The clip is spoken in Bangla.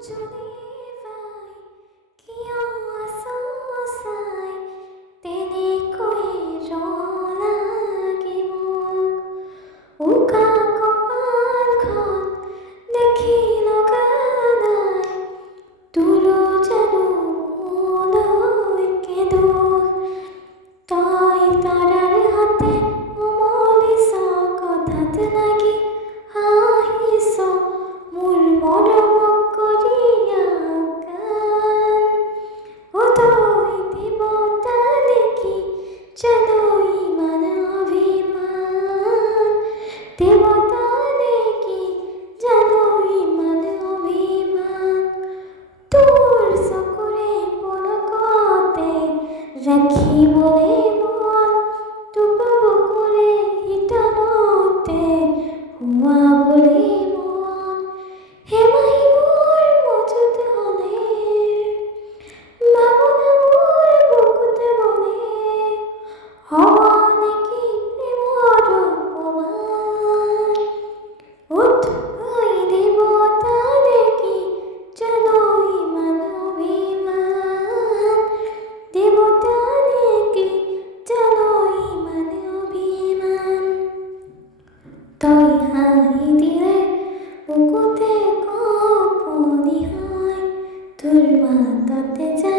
Geneva, kiyo asosai, tene koi rolagi mo. Uka kopal khon, dekhilo ganai, tulo janu moloi kedo. Toy tarar hate omoliso kothat nagi hahiso mur moromok koriya gan. O toy debota dekhi jano iman abhiman. Debota dekhi jano iman abhiman. তোর সকরে পলকতে রাখি বলে মন টুকবো করে হিটানোতে হুয়া বলে মন হেমাই মোর মজুদ হলে ভাবনা মোর বুকুতে বলে হওয়া নাকি প্রেমর অপমান উঠ ওই দেবতা দেখি জানো ইমান অভিমান দেবতা দেখি জানো ইমান অভিমান তই হাঁহি দিলে বুকুতে কঁপনি হয় তোর মাতাতে যা